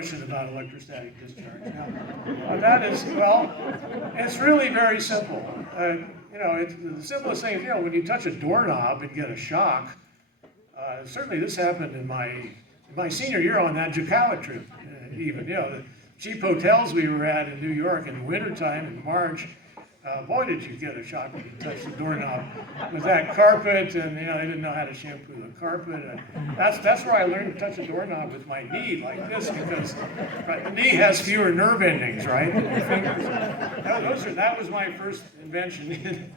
Question about electrostatic discharge. Now, that is, well, it's really very simple. It's the simplest thing is, when you touch a doorknob and get a shock. Certainly, this happened in my senior year on that Jacawa trip. Even, the cheap hotels we were at in New York in the wintertime in March. Boy, did you get a shock when you touched the doorknob with that carpet, and they didn't know how to shampoo the carpet. That's where I learned to touch a doorknob with my knee like this, because the knee has fewer nerve endings, right? That was my first invention in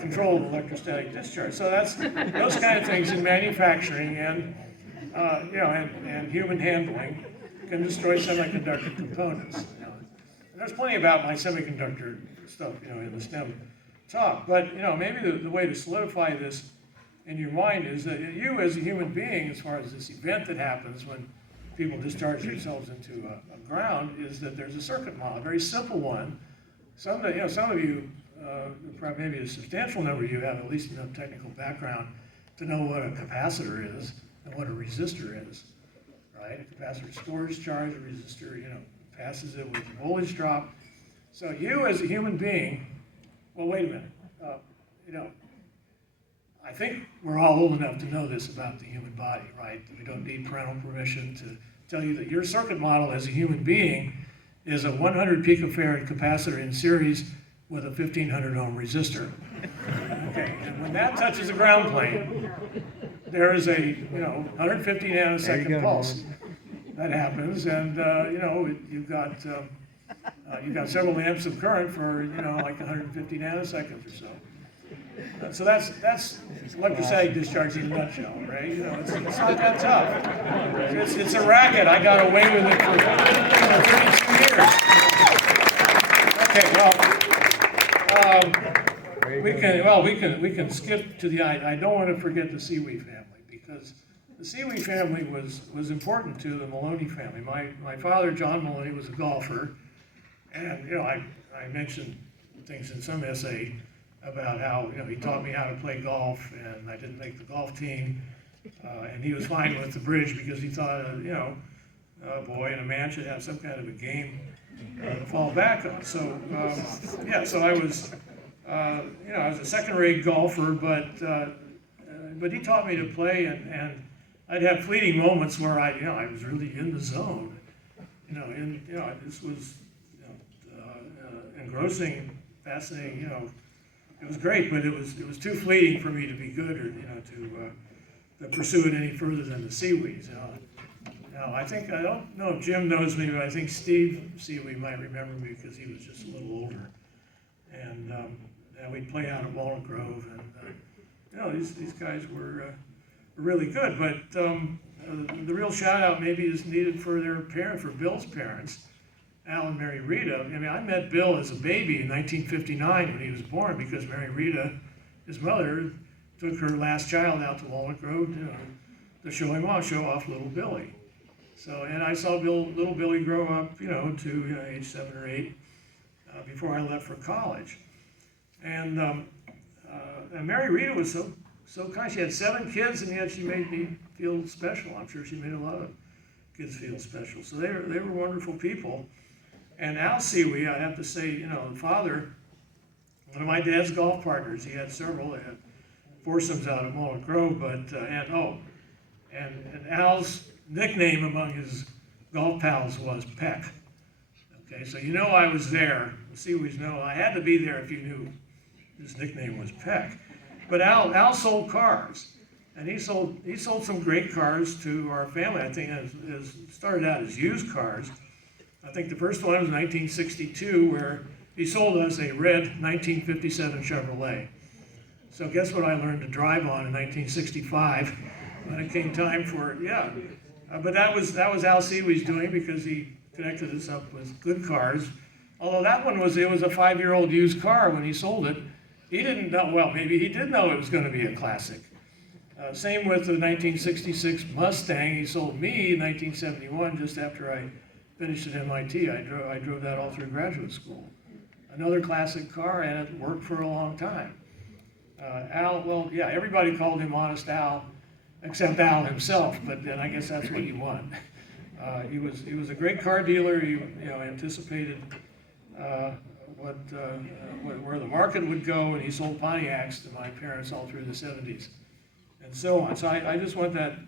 control of electrostatic discharge. So that's those kind of things in manufacturing and human handling can destroy semiconductor components. And there's plenty about my semiconductor stuff, in the STEM talk. But maybe the way to solidify this in your mind is that you, as a human being, as far as this event that happens when people discharge themselves into a ground, is that there's a circuit model, a very simple one. Some of you, probably maybe a substantial number of you, have at least enough technical background to know what a capacitor is and what a resistor is, right? A capacitor stores charge, a resistor, passes it with a voltage drop. So you, as a human being, well, wait a minute. I think we're all old enough to know this about the human body, right? We don't need parental permission to tell you that your circuit model as a human being is a 100 picofarad capacitor in series with a 1500 ohm resistor. Okay, and when that touches a ground plane, there is a 150 nanosecond pulse that happens, and you've got several amps of current for like 150 nanoseconds or so. So that's electrostatic discharge in a nutshell, right? It's not that tough. It's a racket. I got away with it for 32 years. Okay, we can skip to the. I don't want to forget the Seaweed family, because the Seaweed family was important to the Maloney family. My father, John Maloney, was a golfer, and I mentioned things in some essay about how he taught me how to play golf, and I didn't make the golf team, and he was fine with the bridge because he thought a boy and a man should have some kind of a game to fall back on. So so I was I was a second-rate golfer, but he taught me to play, and I'd have fleeting moments where I was really in the zone, this was engrossing, fascinating, it was great, but it was too fleeting for me to be good or to pursue it any further than the Seaweeds. Now I don't know if Jim knows me, but I think Steve Seaweed might remember me because he was just a little older, and we'd play out at Walnut Grove, and these guys were really good. But the real shout out maybe is needed for their parents, for Bill's parents, Al and Mary Rita. I met Bill as a baby in 1959 when he was born, because Mary Rita, his mother, took her last child out to Walnut Grove to show off little Billy. So, and I saw little Billy grow up, to age 7 or 8 before I left for college. And Mary Rita was so kind. She had 7 kids, and yet she made me feel special. I'm sure she made a lot of kids feel special. So they were wonderful people. And Al Seaweed, I have to say, the father, one of my dad's golf partners, he had several. They had foursomes out at Walnut Grove, and Al's nickname among his golf pals was Peck. Okay, so I was there. The Seaweeds know I had to be there if you knew his nickname was Peck. But Al sold cars, and he sold some great cars to our family. I think it started out as used cars. I think the first one was 1962, where he sold us a red 1957 Chevrolet. So guess what I learned to drive on in 1965 when it came time for but that was Al Seaweed's doing, because he connected us up with good cars. Although that one was a 5-year-old used car when he sold it. He didn't know, well, maybe he did know it was going to be a classic. Same with the 1966 Mustang he sold me in 1971, just after I finished at MIT. I drove that all through graduate school. Another classic car, and it worked for a long time. Al, everybody called him Honest Al, except Al himself, but then I guess that's what he won. He was a great car dealer. He anticipated where the market would go, and he sold Pontiacs to my parents all through the 70s and so on. So I just want that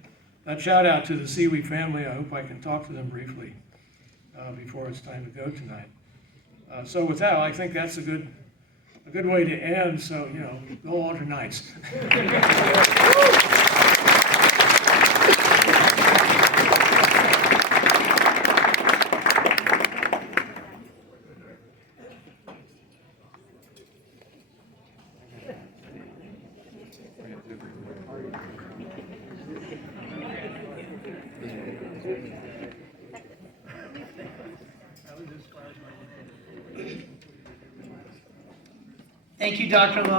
shout out to the Seaweed family. I hope I can talk to them briefly before it's time to go tonight. So with that, I think that's a good way to end. So go Alder Knights. Thank you, Dr. Maloney.